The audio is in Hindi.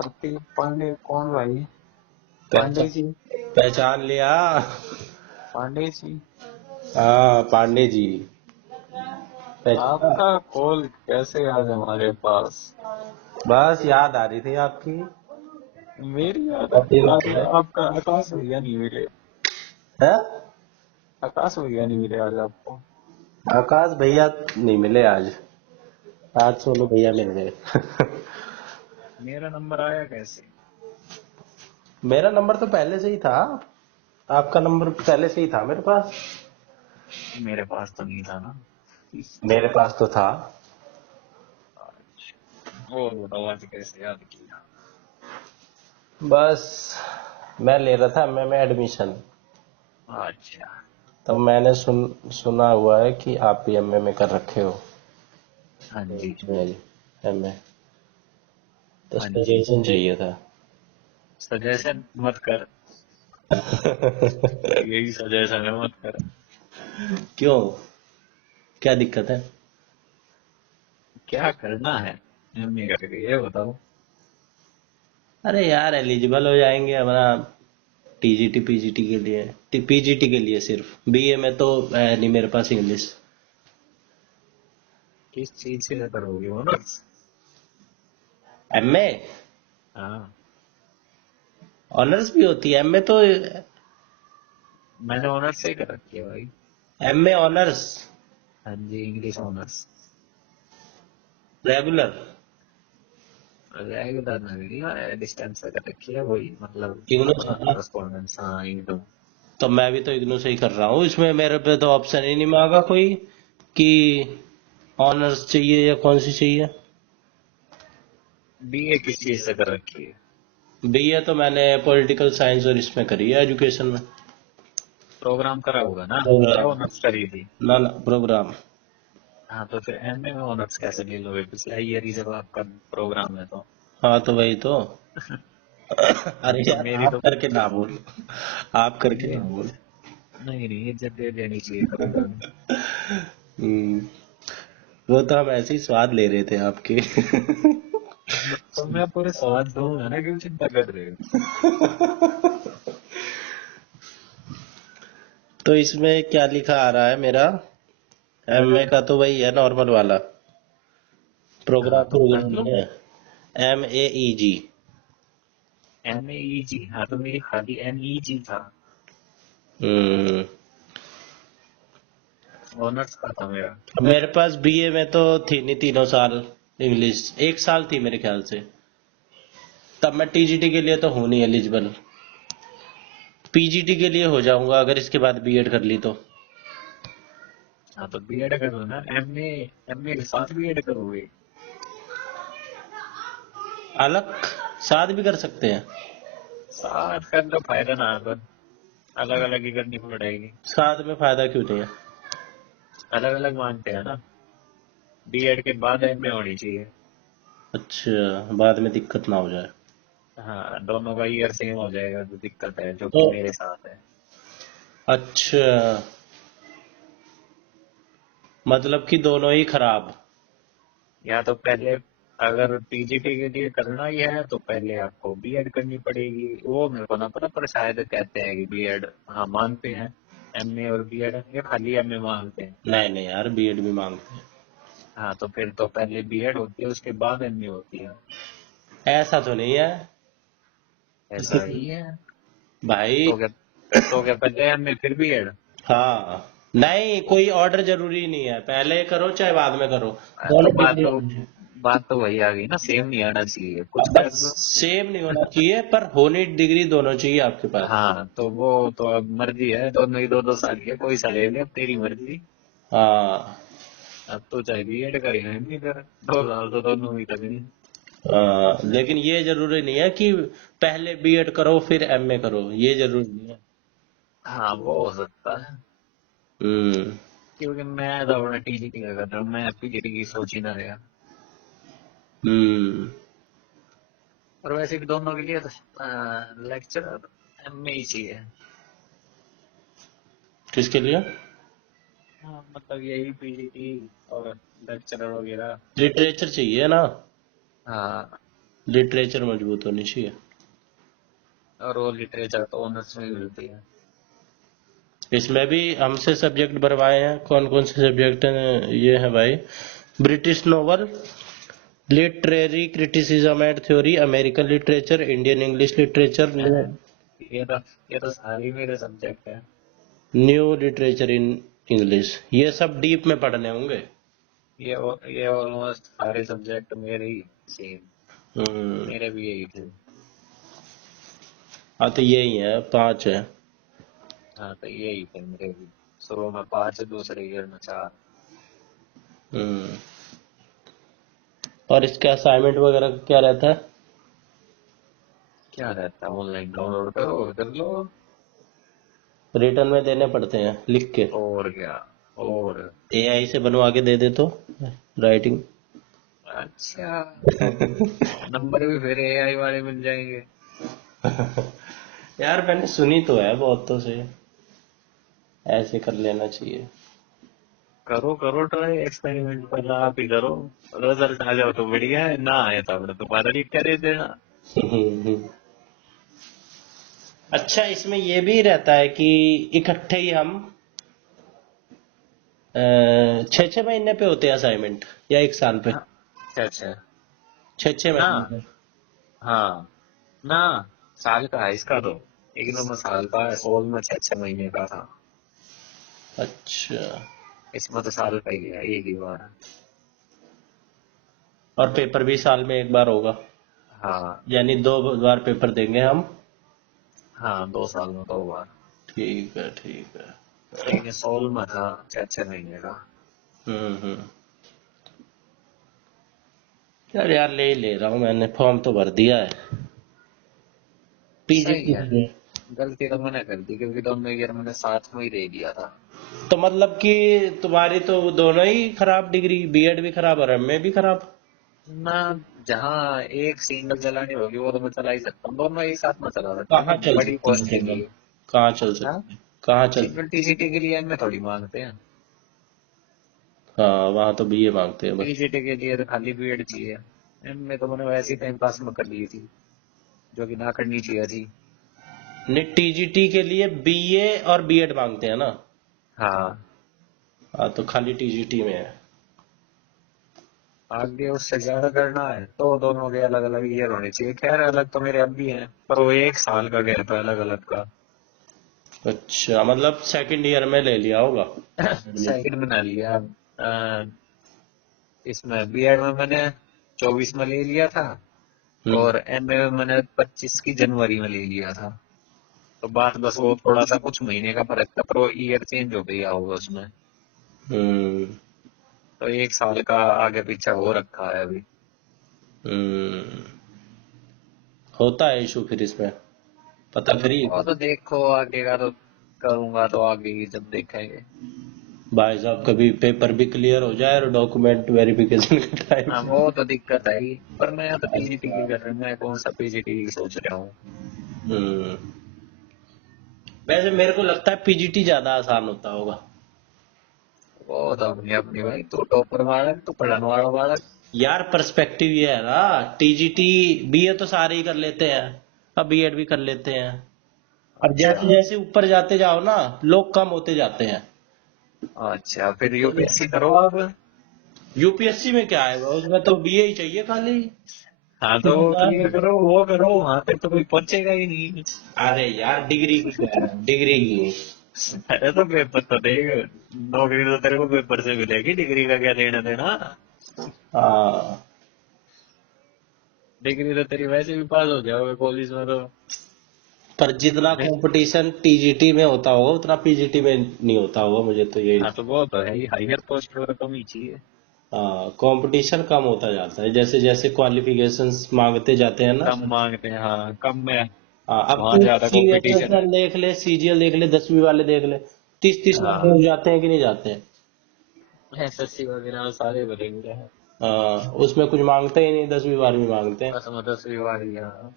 प्रतीक पांडे कौन भाई? पांडे पहचान जी। पहचान लिया। पांडे जी। हाँ पांडे जी पहचान। आपका कॉल कैसे आज हमारे पास? बस याद आ रही थी आपकी। मेरी याद बहुत दिन हो आज गए। आपका आकाश भैया नहीं मिले। है? आकाश भैया नहीं मिले आज आपको। आकाश भैया नहीं मिले आज। आज सोनू भैया मिल गए। मेरा नंबर आया कैसे? मेरा नंबर तो पहले से ही था। आपका नंबर पहले से ही था मेरे पास। मेरे पास तो नहीं था ना। मेरे पास तो था। और बताओ आज कैसे याद किया? बस मैं ले रहा था एमए में एडमिशन। अच्छा। तो मैंने सुना हुआ है कि आप भी एमए में कर रखे हो। हाँ जी। एमए तो हाँ जी। सजेशन चाहिए था। सजेशन मत कर। यही सजेशन है, मत कर। क्यों? क्या दिक्कत है? क्या करना है एमए करके ये बताओ। अरे यार एलिजिबल हो जाएंगे हमारा टीजीटी पीजीटी के लिए। पीजीटी के लिए सिर्फ बीए में तो है नहीं मेरे पास इंग्लिश। किस चीज से करोगे ऑनर्स? एमए हाँ। ऑनर्स भी होती है एमए तो। मैंने ऑनर्स से कर रखी है भाई। एमए ऑनर्स हाँ जी, इंग्लिश ऑनर्स। रेगुलर। रेगुलर नहीं, मैंने डिस्टेंस से कर रखी है, वही मतलब इग्नू से ना? करस्पॉन्डेंस। हाँ एकदम। तो मैं भी तो इग्नू से ही कर रहा हूँ। इसमें मेरे पे तो ऑप्शन ही नहीं मांगा कोई कि ऑनर्स चाहिए या कौन सी चाहिए। बीए किस चीज से कर रखी है? बीए तो मैंने पॉलिटिकल साइंस और इसमें करी है एजुकेशन में। प्रोग्राम करा होगा ना, या प्रोग्राम। ऑनर्स करी थी? ना ना प्रोग्राम। हाँ तो फिर एमए में ऑनर्स कैसे ले लोगे? पिछला ईयर ही जब आपका प्रोग्राम है तो। हाँ तो वही तो। हाँ अरे तो यार मेरी आप तो करके ना बोल। आप करके ये ना बोल। नहीं नहीं, इज्जत दे देनी चाहिए कभी कभी। हम्म, वो तो हम ऐसे ही स्वाद ले रहे थे आपके। तो मैं पूरे स्वाद दूंगा ना, क्यों चिंता कर रहे हो? तो इसमें क्या लिखा आ रहा है मेरा? एमए का तो वही है नॉर्मल वाला। हाँ प्रोग्राम तो कर प्रोग्राम लो। नहीं है। MEG। MEG। हाँ तो मेरी खाली MEG था। हम्म। ऑनर्स का था मेरा। मेरे पास बीए में तो थी नहीं तीनों साल। इंग्लिश 1 साल थी मेरे ख्याल से। तब मैं टीजीटी के लिए तो हूँ नहीं एलिजिबल। पीजीटी के लिए हो जाऊंगा अगर इसके बाद बीएड कर ली तो। हाँ तो बीएड कर लो ना। एमए एमए के साथ बीएड करोगे? अलग साथ भी कर सकते हैं। साथ कर लो, फायदा ना होगा। अलग अलग ही करनी पड़ेगी। साथ में फायदा क्यों नहीं है? अलग अलग मानते हैं ना। बीएड के बाद एमए होनी चाहिए। अच्छा बाद में दिक्कत ना हो जाए। हाँ, दोनों का ईयर सेम हो जाएगा, तो दिक्कत है, जो तो कि मेरे साथ है। अच्छा मतलब कि दोनों ही खराब। या तो पहले, अगर पीजीटी के लिए करना ही है तो पहले आपको बीएड करनी पड़ेगी। वो मेरे को ना पता, पर शायद कहते हैं कि बीएड हाँ मांगते हैं। एमए और बीएड, ये खाली एमए मांगते हैं। नहीं नहीं यार बीएड भी मांगते हैं। हाँ तो फिर तो पहले बीएड होती है, उसके बाद एमए होती है। ऐसा तो नहीं है। ऐसा ही है। भाई। तो क्या? तो क्या पहले एमए फिर बीएड? हाँ नहीं कोई ऑर्डर जरूरी नहीं है पहले करो चाहे बाद में करो। दोनों बात डिग्री तो होनी चाहिए। बात तो वही आ गई ना, सेम नहीं आना चाहिए, कुछ अब कर बस दो। सेम नहीं होना चाहिए पर होनी डिग्री दोनों चाहिए आपके पास। हाँ तो वो तो अब मर्जी है, दोनों ही दो दो साल की है, कोई सा ले ले, अब तेरी मर्जी। हाँ। अब तो चाहे बीएड करे या नहीं करे, 2 साल तो दोनों ही लगनी। लेकिन ये जरूरी नहीं है कि पहले बीएड करो फिर एमए करो ये जरूरी नहीं है। हाँ वो हो सकता है। हम्म। क्योंकि मैं तो अपना टीजीटी का कर रहा हूँ, मैं पीजीटी की सोच ही ना रहा। हम्म। और वैसे भी दोनों के लिए तो लेक्चर एमए ही चाहिए। किसके लिए? हाँ मतलब यही पीजीटी और लेक्चरर वगैरह। लिटरेचर चाहिए ना? हाँ लिटरेचर मजबूत होनी चाहिए। और वो लिटरेचर तो ऑनर्स में ही मिलती है। इसमें भी हमसे सब्जेक्ट भरवाए हैं। कौन कौन से सब्जेक्ट हैं? ये है भाई, British novel, literary criticism and theory, American literature, Indian English literature, ये तो ये तो सारे मेरे सब्जेक्ट है। New literature in English. ये सब डीप में पढ़ने होंगे। ये ऑलमोस्ट सारे सब्जेक्ट मेरे ही सेम, हम्म। मेरे भी यही थे। हाँ तो यही है, 5 है। हाँ तो यही थे मेरे भी। शुरू में 5, दूसरे ईयर में 4। हम्म। और इसका असाइनमेंट वगैरह क्या रहता है? क्या रहता है, ऑनलाइन डाउनलोड करो और कर लो। रिटर्न में देने पड़ते हैं लिख के? और क्या। और एआई से बनवा के दे दे तो राइटिंग। अच्छा, नंबर भी फिर एआई वाले मिल जाएंगे। यार मैंने सुनी तो है बहुतों से, ऐसे कर लेना चाहिए। करो करो ट्राई, एक्सपेरिमेंट पहला आप ही करो। रिजल्ट आ जाओ तो बढ़िया है, ना आए तो अपने दोबारा लिख कर दे देना। अच्छा, इसमें ये भी रहता है कि इकट्ठे ही हम 6-6 महीने पे होते हैं असाइनमेंट, या 1 साल पे? हाँ, अच्छा अच्छा। 6-6 महीने ना, पे। हाँ, ना, साल का है इसका तो। एक नंबर साल का है, सोल में 6 6 महीने का था। अच्छा। इसमें तो साल का ही है, एक ही बार। और पेपर भी साल में एक बार होगा, हाँ यानी 2 बार पेपर देंगे हम? हाँ, 2 साल में 2 बार। ठीक है, ठीक है। लेकिन सोल में था 6 6 महीने का। हम्म। यार यार, ले ही ले रहा हूँ मैंने, फॉर्म तो भर दिया है सही पीजीटी है। के लिए। गलती तो मैंने कर दी, क्योंकि दोनों ईयर मैंने साथ में ही दे दिया था। तो मतलब कि तुम्हारी तो दोनों ही खराब डिग्री, बीएड भी खराब और एमए भी खराब। ना, जहाँ एक सिंगल चलानी होगी वो तो मैं चला ही सकता हूँ, दोनों एक साथ में चला सकता हूँ ना, कहाँ चल बड़ी सकते हैं पोस्ट के सिंगल? लिए। कहाँ चल हाँ, सकते हैं? कहाँ चल? सिंगल टीसीटी के लिए एमए थोड़ी मांगते हैं। हाँ, वहाँ तो बीए मांगते हैं बस। टीसीटी के लिए तो खाली बीएड चाहिए। एमए तो मैंने वैसे ही टाइम पास में कर ली थी, जो कि ना करनी चाहिए थी। नहीं, टीजीटी के लिए बीए और बीएड मांगते हैं ना? हाँ, हाँ, तो खाली टीजीटी में है। आगे उससे ज्यादा करना है तो दोनों के अलग अलग ईयर होने चाहिए। खैर अलग तो मेरे अब भी हैं, पर वो 1 साल का गैप है अलग अलग का। अच्छा, मतलब सेकंड ईयर में ले लिया होगा एडमिशन। सेकंड बना लिया। इसमें बीएड में मैंने 24 में ले लिया था, हम्म। और एमए में मैंने 25 की जनवरी में ले लिया था। तो बात बस वो थोड़ा सा कुछ महीने का फर्क था, पर वो ईयर चेंज हो गया होगा उसमें। हम्म। तो 1 साल का आगे पीछे हो रखा है अभी। हम्म। होता है इशू फिर इसमें, पता करिए। और तो देखो आगे का तो, करूंगा तो आगे ही जब देखेंगे। भाई साहब, कभी पेपर भी क्लियर हो जाए और डॉक्यूमेंट वेरिफिकेशन के टाइम। हाँ वो तो दिक्कत है ही, पर मैं तो पीजीटी की कर रहा हूँ, मैं कौन सा पीजीटी की सोच रहा हूँ। हम्म। वैसे मेरे को लगता है पीजीटी ज्यादा आसान होता होगा। वो तो अपनी अपनी भाई, तू टॉपर बालक, तू पढ़ने वाला बालक। यार पर्सपेक्टिव ये है ना, टीजीटी बीए तो सारे ही कर लेते हैं, अब बीएड भी कर लेते हैं। अब अच्छा जैसे जैसे ऊपर जाते जाओ ना, लोग कम होते जाते हैं। अच्छा, फिर यूपीएससी करो अब। यूपीएससी में क्या आएगा? उसमें तो बीए ही चाहिए खाली। हाँ तो वो क्लियर करो, वो करो, वहां तक तो कोई पहुंचेगा ही नहीं। अरे यार, डिग्री की क्या है, डिग्री की। अरे तो पेपर तो देगा, नौकरी तो तेरे को पेपर से मिलेगी, डिग्री का क्या लेना देना। हाँ। डिग्री तो तेरी वैसे भी पास हो जाओगे कॉलेज में तो। पर जितना कंपटीशन टीजीटी में होता होगा उतना पीजीटी में नहीं होता होगा, मुझे तो यही। हाँ तो वो तो है ही, हायर पोस्ट पर कम ही चाहिए। हाँ, कंपटीशन कम होता जाता है जैसे जैसे क्वालिफिकेशंस मांगते जाते हैं ना। कम मांगते हैं, हाँ कम में। हाँ, अब वहां तू ज्यादा कंपटीशन है। सीएसएसएल देख ले, सीजीएल देख ले, 10वीं वाले देख ले, 30-30 लाख में हाँ, हो जाते हैं कि नहीं जाते हैं? एसएससी वगैरह सारे भरे हुए हैं। हाँ, उसमें कुछ मांगते ही नहीं, 10वीं 12वीं मांगते हैं। बस मतलब 10वीं बार ही, हाँ।